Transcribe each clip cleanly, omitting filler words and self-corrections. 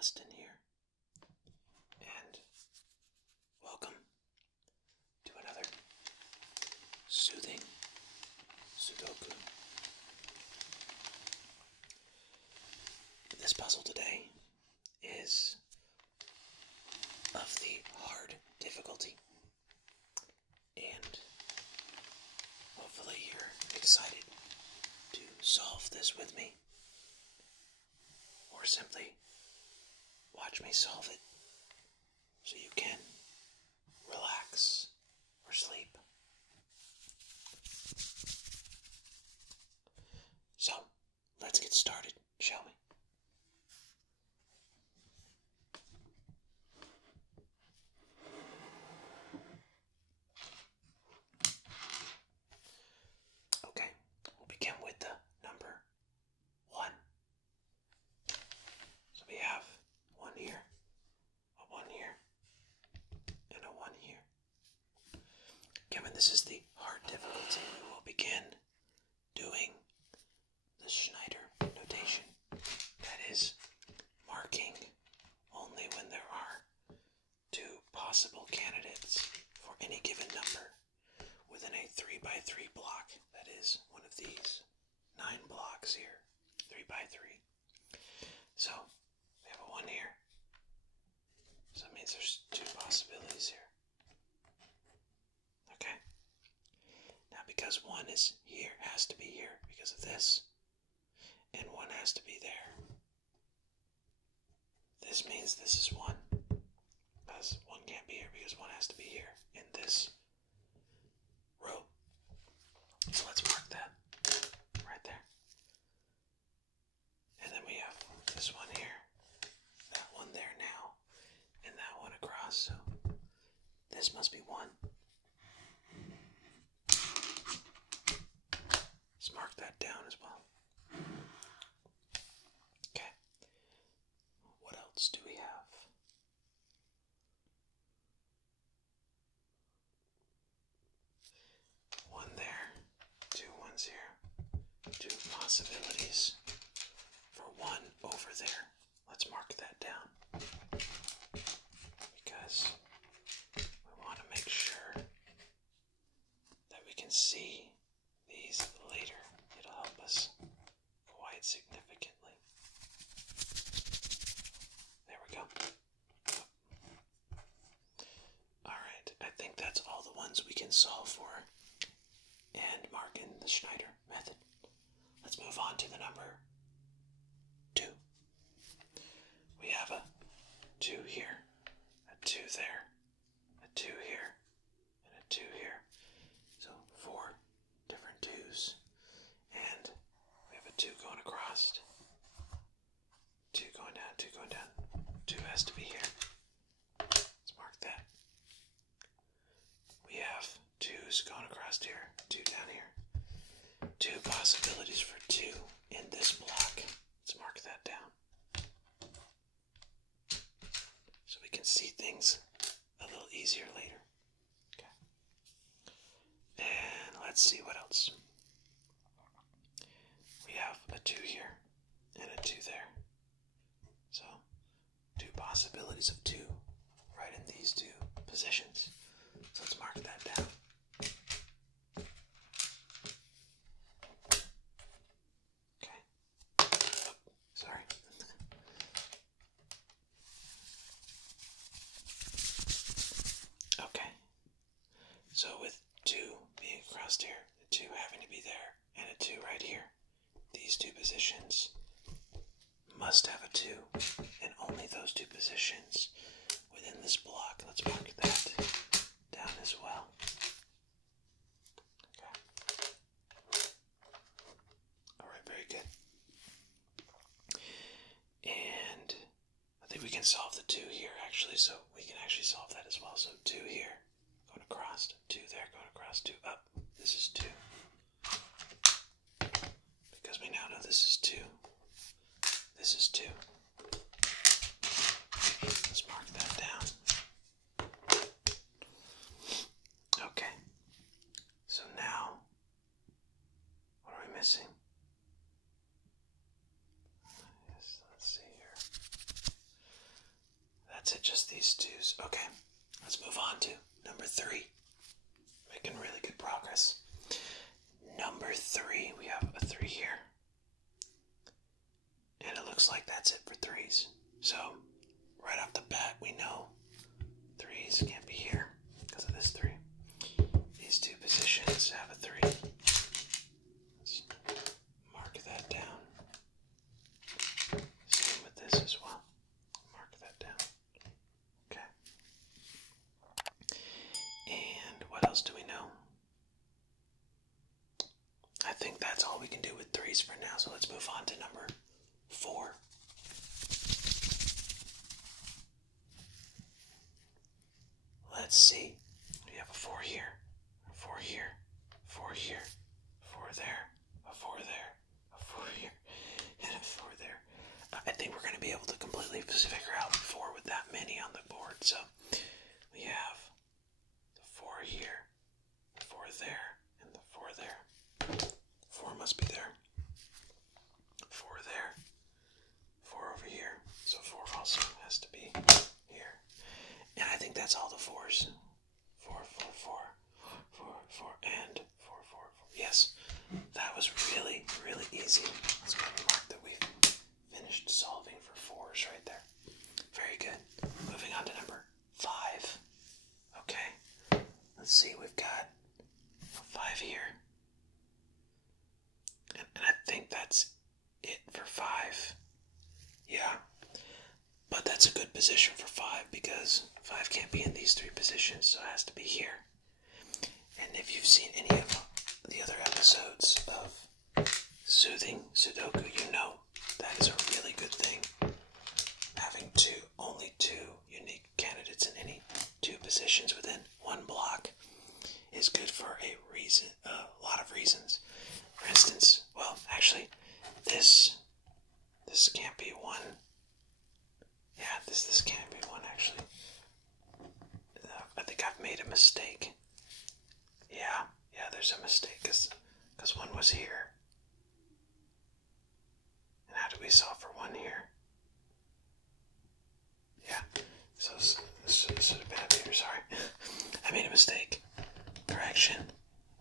Dustin here, and welcome to another soothing Sudoku. This puzzle today is of the hard difficulty, and hopefully you're excited to solve this with me, or simply watch me solve it so you can relax or sleep. So, let's get started, shall we? Okay, we'll begin with the number 1. So we have 1 here, a 1 here, and a 1 here. Given this is the hard difficulty, we will begin doing the Schneider notation. That is, marking only when there are 2 possible candidates for any given number within a 3x3 block. That is one of these 9 blocks here, 3x3. So we have a 1 here. So that means there's 2 possibilities here. Okay. Now because 1 is here, has to be here because of this, and 1 has to be there. This means this is 1. Because 1 can't be here because 1 has to be here in this row. So let's mark that right there. And then we have this 1 here, that 1 there now, and that 1 across. So this must be 1. Let's mark that down as well. Okay. What else do we have? One there, 2 1s here, 2 possibilities for 1 over there. Let's mark that down because we want to make sure that we can see these later. It'll help us quite significantly. There we go. Alright, I think that's all the ones we can solve for and mark in the Schneider method. Let's move on to the number 2. We have a 2 here, a 2 there, a 2 here, and a 2 here. So 4 different 2s. And we have a 2 going across, 2 going down, 2 going down. 2 has to be here. Let's mark that. We have 2s going across here, 2 down here. 2 possibilities for 2 in this block. Let's mark that down. So we can see things a little easier later. Okay. And let's see what else. We have a 2 here and a 2 there. So 2 possibilities of 2 right in these 2 positions. So let's mark that down. Okay. Oh, sorry. Okay. So with 2 being across here, a 2 having to be there, and a 2 right here, these 2 positions must have a 2, and only those 2 positions within this block. Let's mark that down as well. Okay. Alright, very good. And I think we can solve the 2 here actually, so we can actually solve that as well. So 2 here, going across, 2 there, going across, 2 up. This is 2. Because we now know this is 2. This is 2. Let's mark that down. Okay. So now, what are we missing? Yes, let's see here. these twos. Okay, let's move on to number 3. Making really good progress. Number 3, we have a 3 here. And it looks like that's it for 3s. So, right off the bat, we know 3s can't be here because of this 3. These two positions have a 3. Let's mark that down. Same with this as well. Mark that down. Okay. And what else do we know? I think that's all we can do with 3s for now, so let's move on to number 4. Let's see. We have a 4 here, a 4 here, 4 here, 4 there, a 4 there, a 4 here, and a 4 there. I think we're going to be able to completely figure out 4 with that many on the board. So we have the 4 here, the 4 there, and the 4 there. 4 must be there. 4 there. 4 over here. So 4 also has to be here. And I think that's all the 4s. 4, 4, 4, 4, 4, and 4, 4, 4. Yes, that was really, really easy. Let's go ahead and mark that we've finished solving for 4s right there. Very good. Moving on to number 5. Okay. Let's see, we've got a 5 here. And I think that's it for 5. Yeah. But that's a good position for 5 because 5 can't be in these 3 positions, so it has to be here. And if you've seen any of the other episodes of Soothing Sudoku, you know that is a really good thing. Having only 2 unique candidates in any 2 positions within 1 block is good for a lot of reasons. For instance, well, actually, this can't be 1. Yeah, this can't be 1, actually. I think I've made a mistake. Yeah, there's a mistake, because 1 was here. And how do we solve for 1 here? Yeah, so this should have been up here, sorry. I made a mistake. Correction.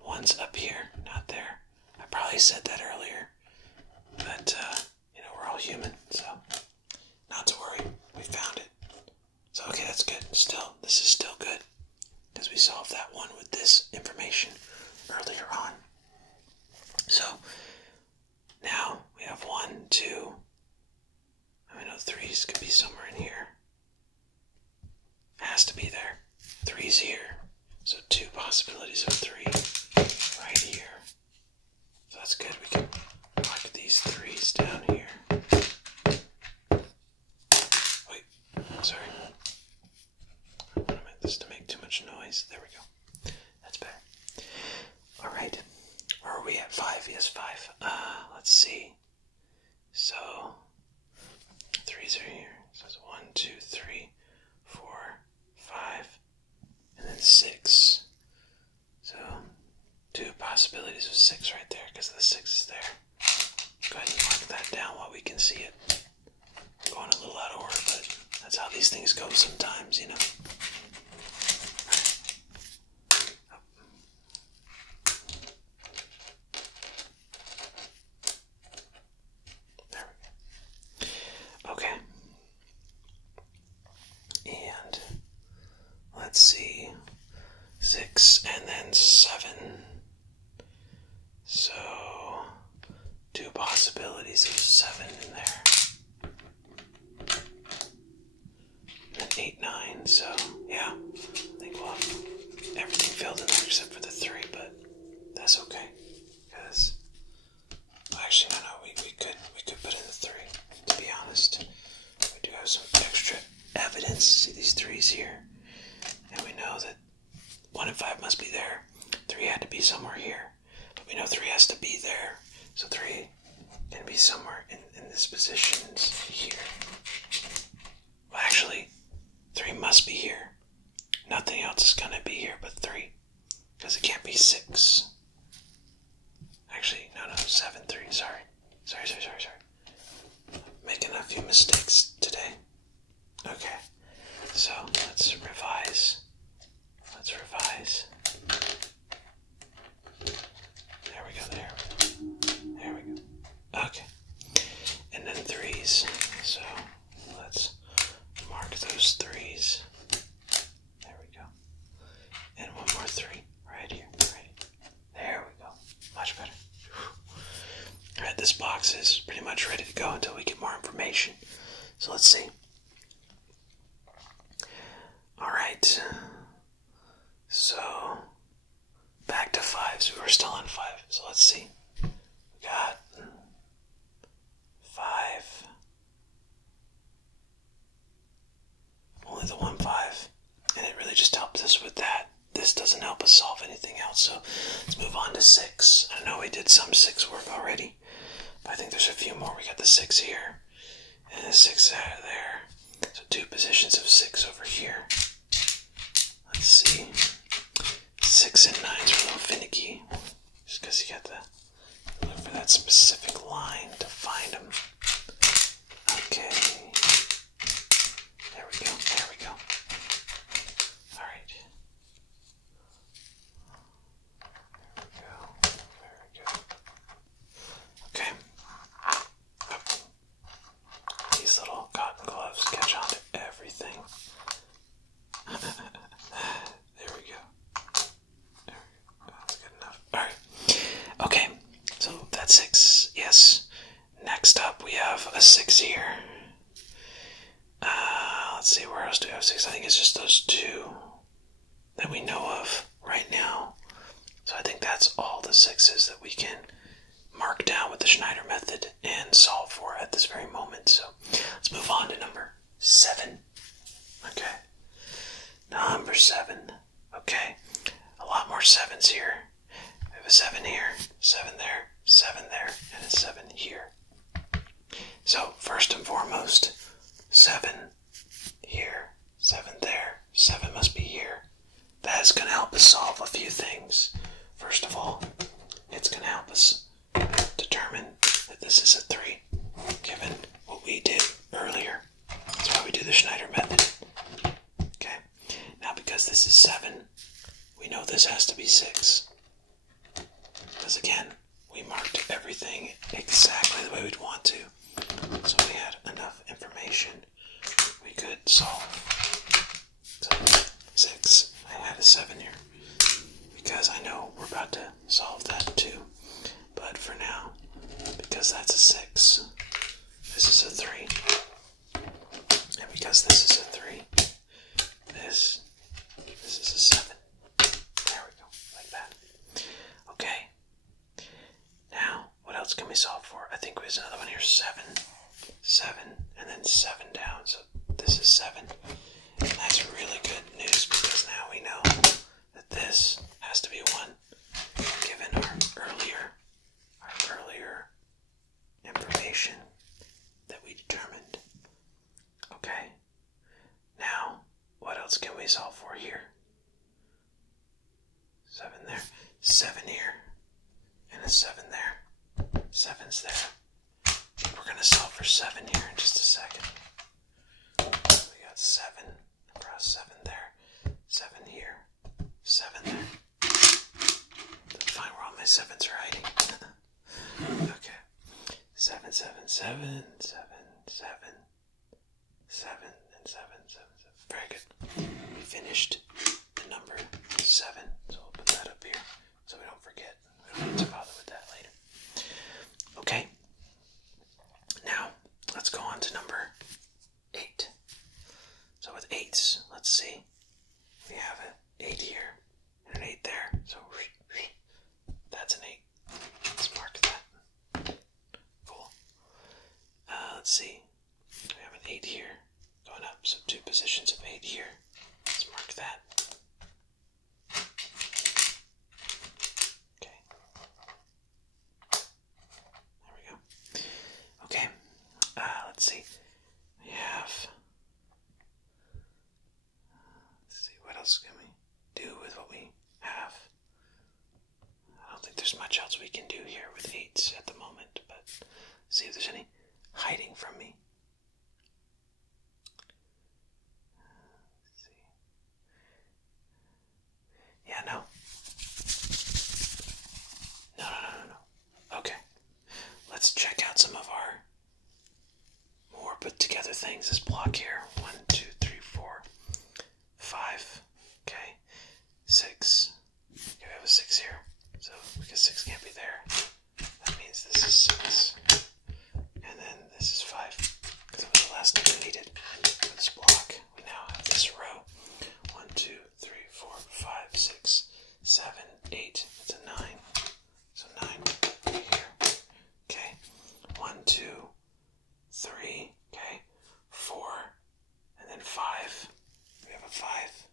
1's up here, not there. I probably said that earlier. But, we're all human, so not to worry. We found it. So, okay, that's good. This is still good. Because we solved that one with this information earlier on. So, now we have 1, 2. I know 3s could be somewhere in here. Has to be there. 3's here. So 2 possibilities of 3 right here. So that's good. We can mark these 3's down here. Wait, sorry. I don't want this to make too much noise. There we go. That's better. Alright. Where are we at? 5? Yes, 5. Let's see. So 3's are here. So it's 1, 2, 3, 4, 5, and then 6. So 2 possibilities of 6 right there, because the 6 is there. Go ahead and mark that down while we can see it. I'm going a little out of order, but that's how these things go sometimes, There we go. Okay. And let's see. 6 and then 7. So 2 possibilities of 7 in there. And 8, 9. So yeah, I think we'll have everything filled in there except for the 3, but that's okay. Because actually no, we could put in the 3. To be honest, we do have some extra evidence. See these 3's here, and we know that 1 and 5 must be there. 3 had to be somewhere here. But we know 3 has to be there. So 3 can be somewhere in this position here. Well, actually, 3 must be here. Nothing else is going to be here but 3. Because it can't be 6. Actually, no, 7, 3. Sorry. Making a few mistakes today. Okay. So let's revise. Let's revise. There we go, there we go. Okay. And then 3s. So let's mark those 3s. There we go. And one more 3 right here. Right. There we go. Much better. Alright, this box is pretty much ready to go until we get more information. So let's see. Alright. So back to 5s. We were still on 5. So let's see. We got 5. Only the 1 5. And it really just helps us with that. This doesn't help us solve anything else. So let's move on to 6. I know we did some 6 work already, but I think there's a few more. We got the 6 here and the 6 out of there. So 2 positions of 6 over here. Let's see. 6 and 9s are a little finicky, just because you got to look for that specific line to find them. Okay. There we go. There we go. All right. There we go. Very good. Okay. These little cotton gloves catch on to everything. There we go. There we go. That's good enough. Alright. Okay. So that's 6. Yes. Next up we have a 6 here. Let's see, where else do we have 6? I think it's just those 2 that we know of right now. So I think that's all the 6s that we can mark down with the Schneider method and solve for at this very moment. So let's move on to number 7. Okay. Number 7. Okay. A lot more 7s here. We have a 7 here, 7 there, 7 there, and a 7 here. So first and foremost, 7 here, 7 there, 7 must be here. That's going to help us solve a few things. First of all, it's going to help us determine that this is a 3, given what we did earlier. That's why we do the Schneider method. Okay, now because this is 7, we know this has to be 6. Because again, we marked everything exactly the way we'd want to. So we had enough information we could solve. So 6, I had a 7 here. Because I know we're about to solve that too. But for now, because that's a 6, this is a 3. And because this is a 3, this is a 7. There we go, like that. Okay. Now, what else can we solve for? I think there's another one here, 7. 7, and then 7 down. So this is 7. And that's really good news because now we know that this has to be 1, given our earlier information that we determined. Okay. Now, what else can we solve for here? 7 there, 7 here, and a 7 there. 7's there. We're going to solve for 7 here in just a second. We got 7 across 7 there, 7 here, 7 there. Find where all my 7s are hiding. Okay. 7, 7, 7, 7, 7, 7, and 7, 7, 7. Very good. We finished the number 7, so we'll put that up here so we don't forget. We don't need to bother with that later. Okay. Now, let's go on to number 8. So with 8s, let's see. We have an 8 here and an 8 there. So that's an 8. Let's mark that. Cool. Let's see. We have an 8 here going up. So 2 positions of 8 here. Let's mark that. Okay. There we go. Okay. Let's see. We have. Let's see. What else can we do with what we have? I don't think there's much else we can do here with 8s at the moment, but see if there's any hiding from me. it's a 9. So 9 right here. Okay. 1, 2, 3. Okay. 4, and then 5. We have a 5.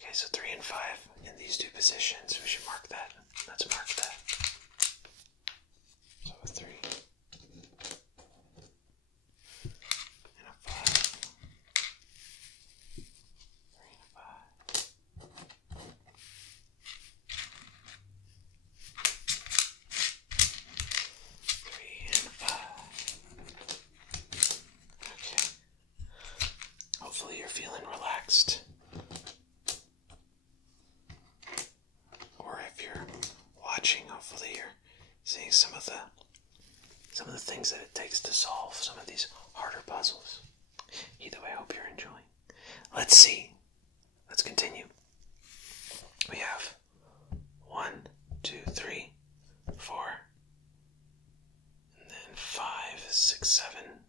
Okay, so 3 and 5 in these two positions. We should mark that. Let's mark that. So a 3 and a 5. 3 and a 5. 3 and 5. Okay. Hopefully you're feeling relaxed. Or if you're watching, hopefully you're seeing some of the things that it takes to solve some of these harder puzzles. Either way, I hope you're enjoying. Let's see. Let's continue. We have 1, 2, 3, 4, and then 5, 6, 7,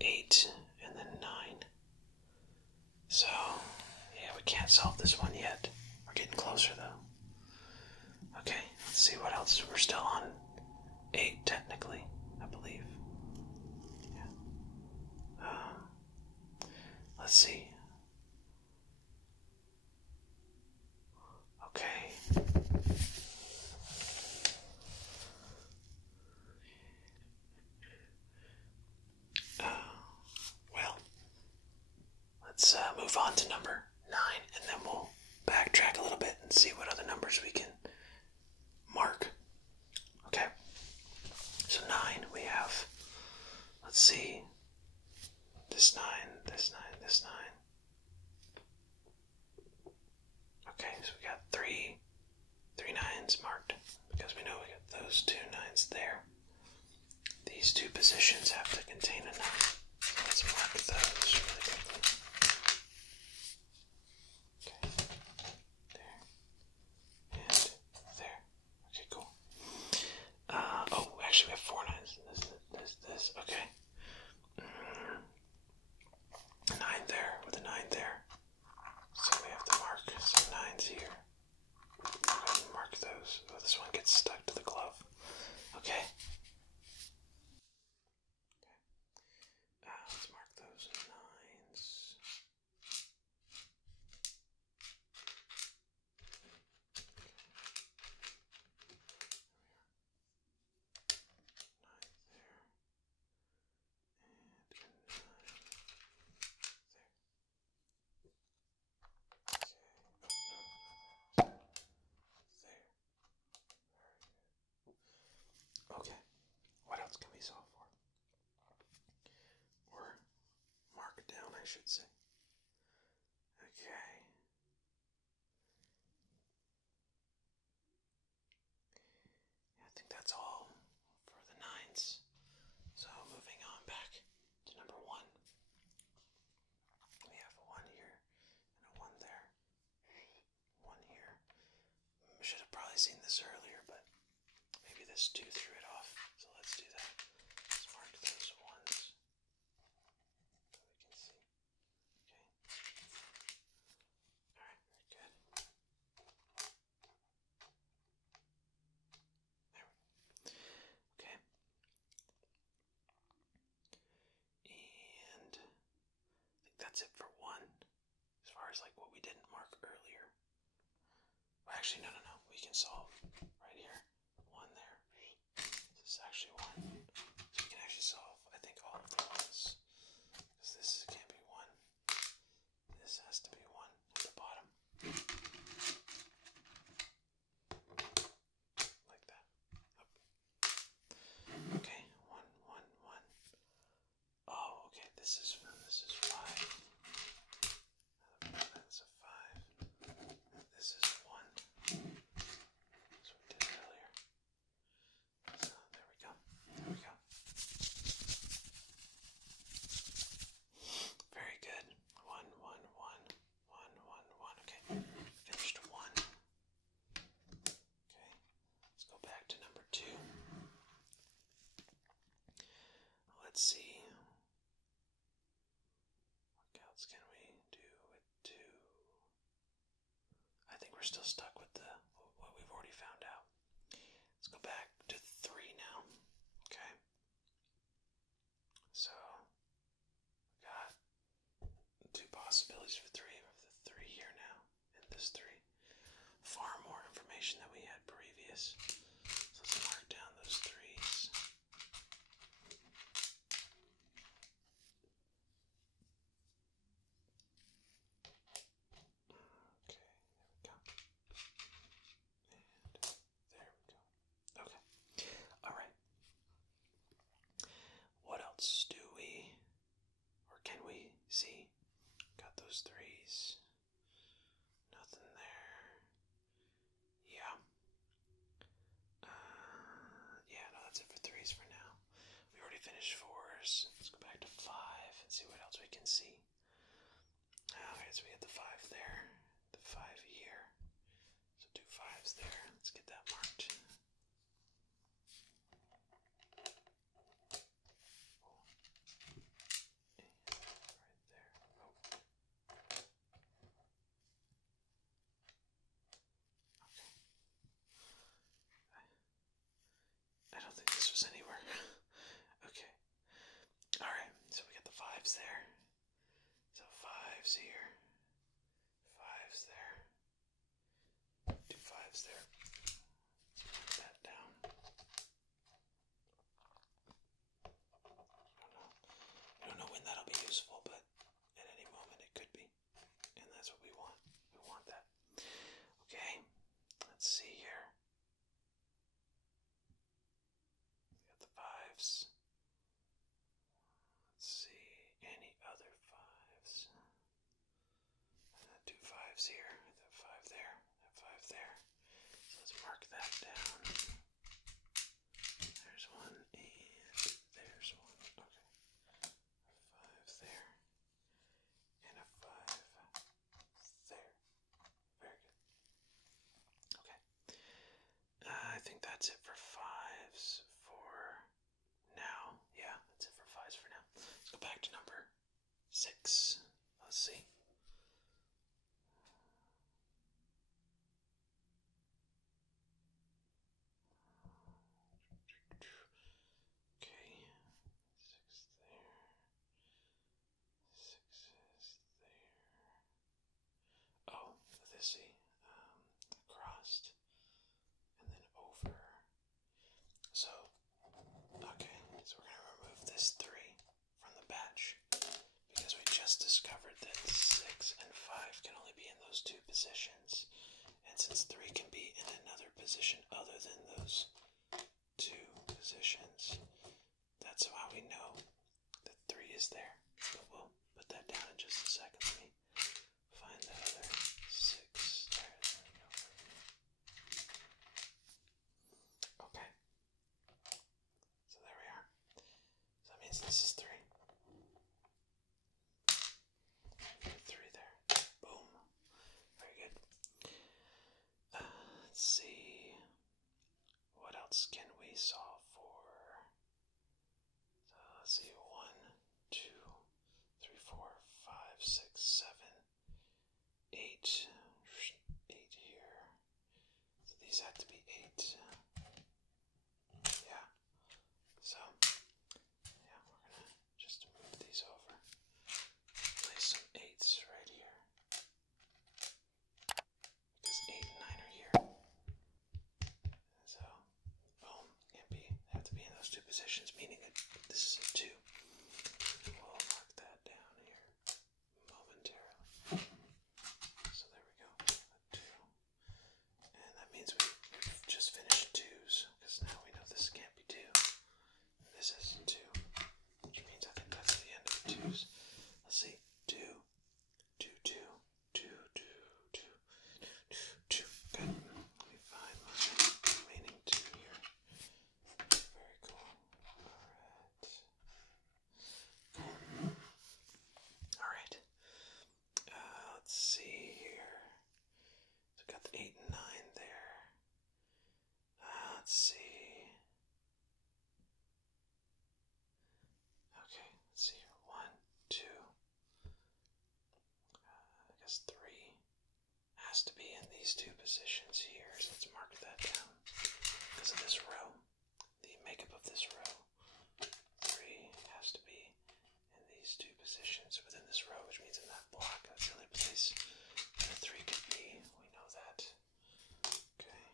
8, and then 9. So, yeah, we can't solve this one yet. We're getting closer though. Okay, let's see what else. We're still on 8 technically, I believe. Yeah. Let's see. Okay. Well, let's move on to number 9, and then we'll backtrack a little bit and see what other numbers we can mark. Okay. So 9, we have, let's see, this 9, this 9, this 9. Okay, so we got three 9s marked, because we know we got those 2 9s there. These two positions have to contain a 9. So let's mark those really quickly. Okay, there, and there. Okay, cool. Oh, actually we have 4 9s. This. Okay. 9 there, with a 9 there. So we have to mark some 9s here. Go ahead and mark those. Oh, this one gets stuck to the glove. Okay. Let's mark those 9s. Okay, what else can we solve for? Or mark it down, I should say. Okay. Yeah, I think that's all for the 9s. So moving on back to number 1. We have a 1 here and a 1 there. 1 here. We should have probably seen this earlier, but maybe this 2 threw it off. So let's do that. Let's mark those 1s so we can see. Okay. Alright, very good. There we go. Okay. And I think that's it for 1. As far as like what we didn't mark earlier. Well, actually, no. We can solve right here. 1 there. This is actually 1. So we can actually solve, I think, all of the 1s. Because this can't be 1. This has to be 1 at the bottom. Like that. Up. Okay. 1, 1, 1. Oh, okay. This is 5. That's a 5. This is 1. That's what we did earlier. So there we go. There we go. Very good. 1, 1, 1, 1, 1, 1. Okay. Finished 1. Okay. Let's go back to number 2. Let's see. What else can we do with 2? I think we're still stuck with what we've already this. So let's mark down those threes. Okay, there we go. And there we go. Okay. Alright. What else do we, or can we see? Got those threes. Nothing there. Yeah. Yeah, no, that's it for threes for now. We already finished fours. Let's go back to five and see what else we can see. Alright, so we had the five there, the five here. So 2 5s there. Let's get that marked. I don't think this was anywhere. Okay. Alright, so we got the fives there. So fives here. Fives there. 2 5s there. Let's put that down. I don't know when that'll be useful, but at any moment it could be. And that's what we want. We want that. Okay. Let's see here. We got the fives. Let's see. Any other fives? 2 5s here. That 5 there. That 5 there. So let's mark that down. There's one and there's one. Okay. A 5 there. And a 5 there. Very good. Okay. I think that's it for fives for now. Yeah, that's it for fives for now. Let's go back to number 6. Let's see. Okay. 6 there. 6 is there. Oh, let's see. Crossed. And then over. So, okay, so we're going to remove this 3 from the batch because we just discovered that 6 and 5 can only be in those 2 positions. And since 3 can be in another position other than those 2 positions, that's how we know that 3 is there. But we'll put that down in just a second. Let me find that other 6 there. There we go. Okay. So there we are. So that means this is 3. 3 there. Boom. Very good. Let's see. What else can we solve for? So let's see. 1, 2, 3, 4, 5, 6, 7, 8. 8 here. So these have to be 8. Yeah. So, yeah, we're going to just move these over. Place some 8s right here. Because 8 and 9 are here. So, boom. Have to be in those 2 positions, meaning that this is a 2. We'll mark that down here momentarily. So there we go. A 2. And that means we've just finished 2s, because now we know this can't be 2. And this is 2, which means I think that's the end of the 2s. Let's see. 2, 2, 2, 2, 2, 2, 2. Good. Let me find my remaining 2 here. Very cool. Alright. Let's see here. So got the 8 and 9 there. Let's see. Okay, let's see here. 1, 2. I guess 3 has to be in these 2 positions here, so let's mark that down. Because of this row, the makeup of this row, 3 has to be in these 2 positions within this row, which means in that block, that's the only place that a 3 could be. We know that. Okay.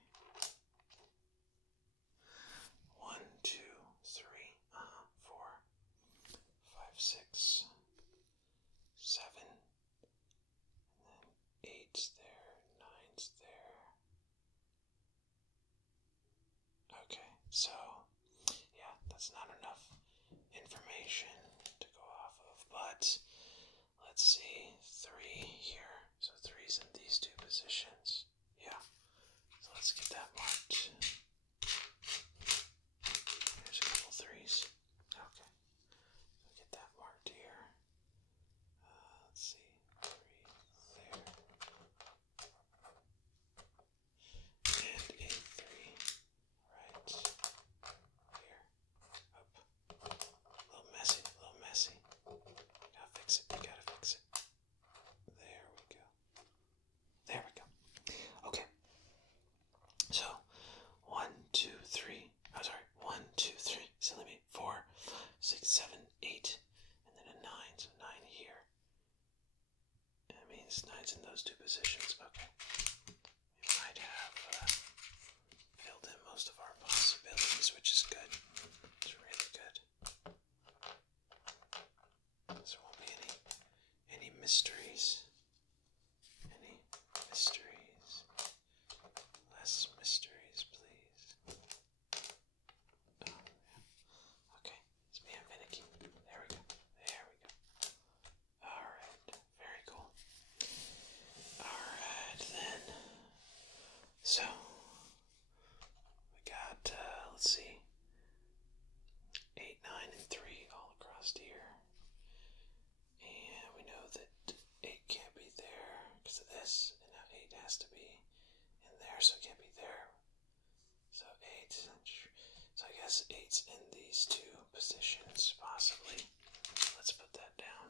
That's not enough information to go off of, but let's see, 3 here. So 3's in these two positions. Yeah. So let's get that marked. There's a couple 3's. Okay. So get that marked here. Let's see. 3 there. And a 3 right here. Up. A little messy, a little messy. Gotta fix it, gotta fix it. There we go. There we go. Okay. So, 1, 2, 3. Oh, sorry. 1, 2, 3. Silly me. 4, 6, 7, 8. And then a 9. So 9 here. That means 9's in those two positions. Okay. We might have filled in most of our possibilities, which is good. It's really good. There won't be any mysteries. Any mysteries? Less mysteries, please. Oh, yeah. Okay, it's being finicky. There we go. There we go. Alright, very cool. Alright then. So, we got, let's see, 8, 9, and 3 all across here. And we know that 8 can't be there because of this, and now 8 has to be in there, so it can't be there. So 8, so I guess 8's in these two positions, possibly. Let's put that down.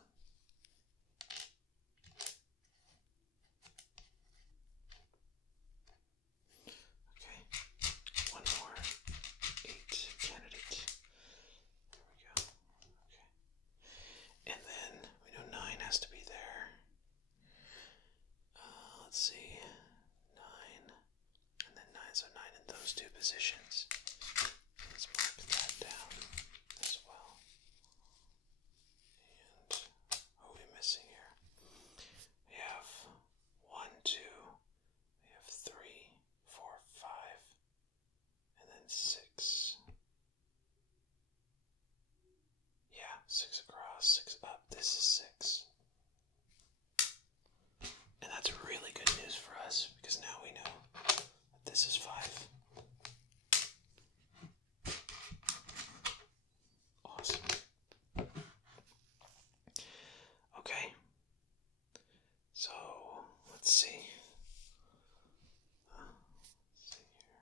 Okay, one more 8 candidate. There we go. Okay. And then we know 9 has to be there. Let's see. 9. And then 9, so 9 in those two positions. Let's mark that down as well. And what are we missing here? We have 1, 2. We have 3, 4, 5. And then 6. Yeah, 6 across, 6 up. This is 6. And that's really good news for us, because now we know that this is 5. Awesome. Okay. So, let's see. Let's see here.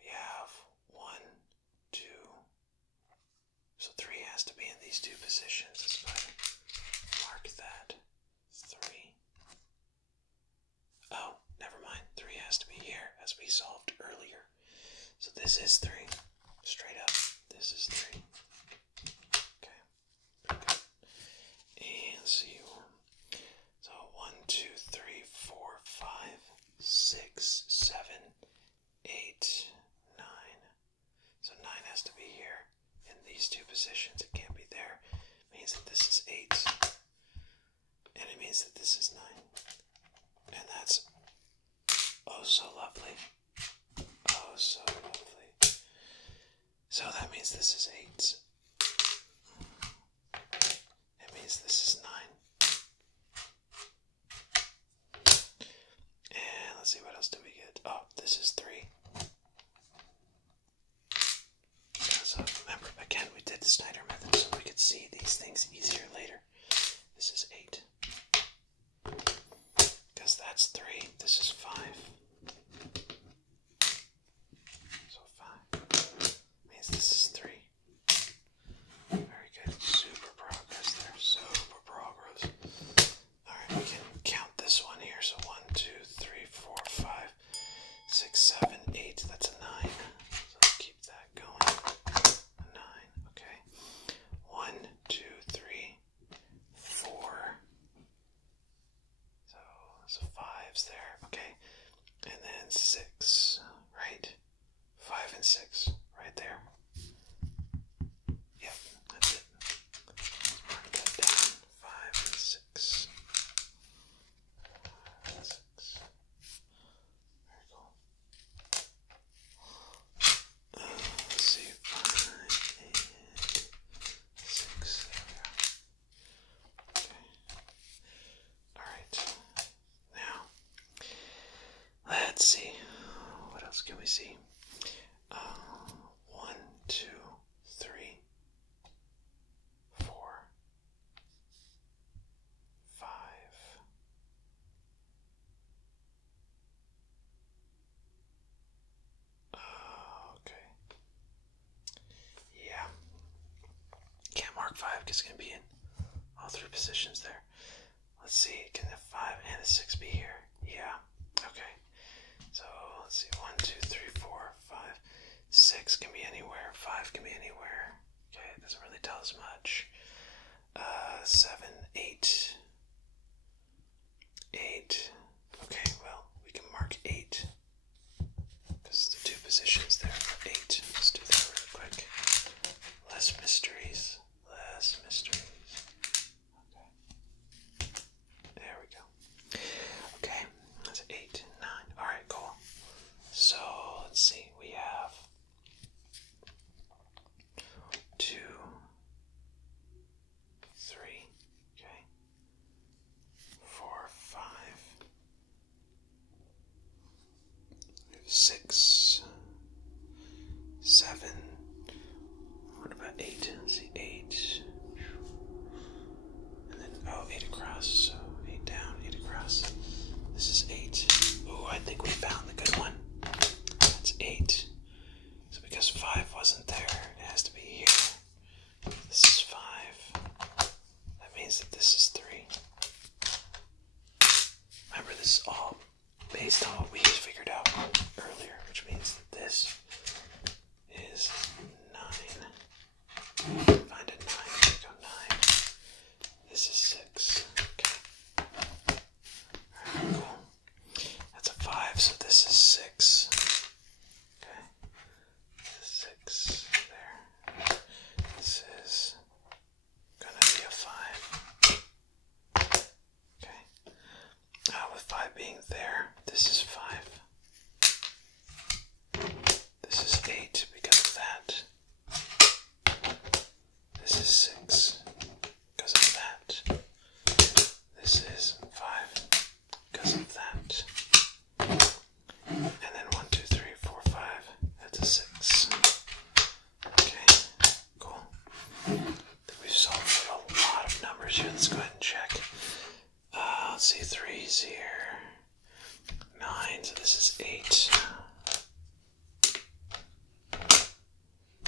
We have 1, 2. So 3 has to be in these two positions. Let's go ahead and mark that. 3. Oh, never mind. 3 has to be here, as we solved earlier. So this is 3. Straight up. This is 3. Okay. Very good. And let's see. So 1, 2, 3, 4, 5, 6, 7, 8, 9. So 9 has to be here in these two positions. It can't be there. It means that this is 8. And it means that this is 9. And that's oh so lovely. Oh so lovely. So that means this is 8. It means this is 9. And let's see, what else do we get? Oh, this is 3. So remember, again, we did the Snyder method so we could see these things easier later. This is 8. Because that's 3. This is 5. So 5 means this is 3. Very good. Super progress there. Super progress. Alright, we can count this one here. So 1, 2, 3, 4, 5, 6, 7, 8. That's a 9. So let's keep that going. A 9. Okay. 1, 2, 3, 4. So 5's there. Okay. see. 1, 2, 3, 4, 5. Okay. Yeah. Can't mark 5 because it's going to be in all 3 positions there. Let's see, can a 5 and a 6 be here? Yeah. Okay. So let's see, 1, 2, 3, 4, 5. 6 can be anywhere. 5 can be anywhere. Okay, it doesn't really tell us much. 7, 8. 8. Okay, well, we can mark 8. Because the 2 positions there are 8. Let's do that real quick. Less mysteries. Less mysteries. Okay. There we go. Okay, that's 8, 9. Alright, cool. So, let's see. We have 2, 3, okay, 4, 5, 6, 7. What about 8? Let's see, 8. And then, 8 across, so 8 down, 8 across. This is 8. Ooh, I think we found the good one. That's 8. So because 5 wasn't there, it has to be here. This is 5. That means that this is 3. Remember, this is all based on what we figured out earlier, which means that this is 9. Find a 9. There we go, 9. This is 6. Okay. Alright, cool. That's a 5, so this is 6. Okay. This is 6 there. This is gonna be a 5. Okay. With 5 being there, this is 5. This is 8 because of that. This is 6 because of that. This is 5 because of that. And then 1, 2, 3, 4, 5. That's a 6. Okay, cool. We've solved a lot of numbers here. Let's go ahead and check. Let's see, 3's here. 9, so this is 8.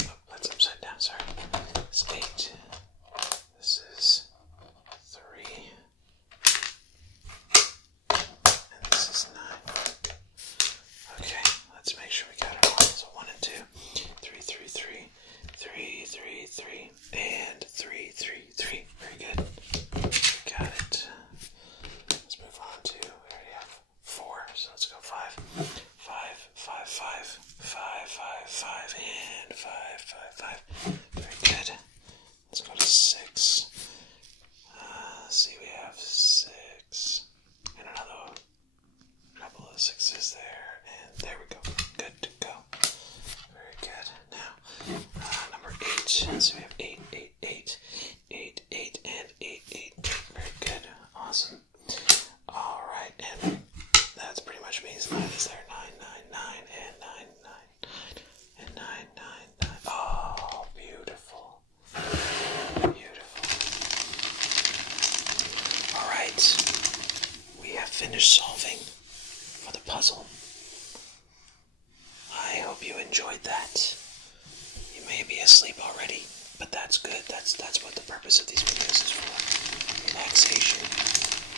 Oh, that's upside down, sorry. It's 8. This is 3. And this is 9. Okay, let's make sure we got it all. So 1 and 2. 3, 3, 3. 3, 3, 3. And 3, 3, 3. Very good. We got it. Let's move on to, we already have 4, so let's go 5. 5, 5, 5, 5, 5, 5, and 5, 5, 5. Very good. Let's go to 6. Let's see, we have 6. And another couple of 6s there. And there we go. Good to go. Very good. Now, number 8. Let's see, we have 8, 8, 8. 8, 8, and 8, 8. Very good. Awesome. Alright, and that's pretty much means 9 is there. 9, 9, 9, and 9, 9, 9, and 9, 9, 9. Oh, beautiful. Beautiful. Alright, we have finished solving for the puzzle. I hope you enjoyed that. You may be asleep already, but that's good. That's what the purpose of these videos is for. Relaxation,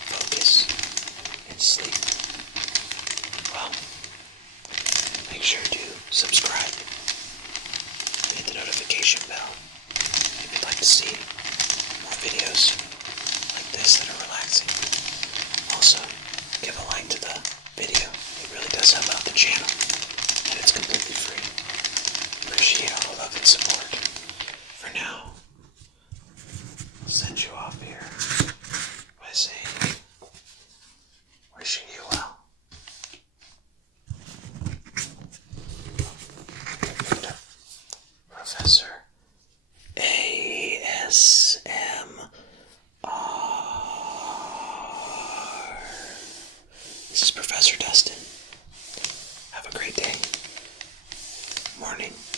focus, and sleep. Well, make sure to subscribe and hit the notification bell if you'd like to see more videos like this that are relaxing. Also, give a like to the video. It really does help out the channel, and it's completely free. Appreciate all the love and support. For now, I'll send you off here by saying, wishing you well. Professor ASMR. This is Professor Dustin. Have a morning.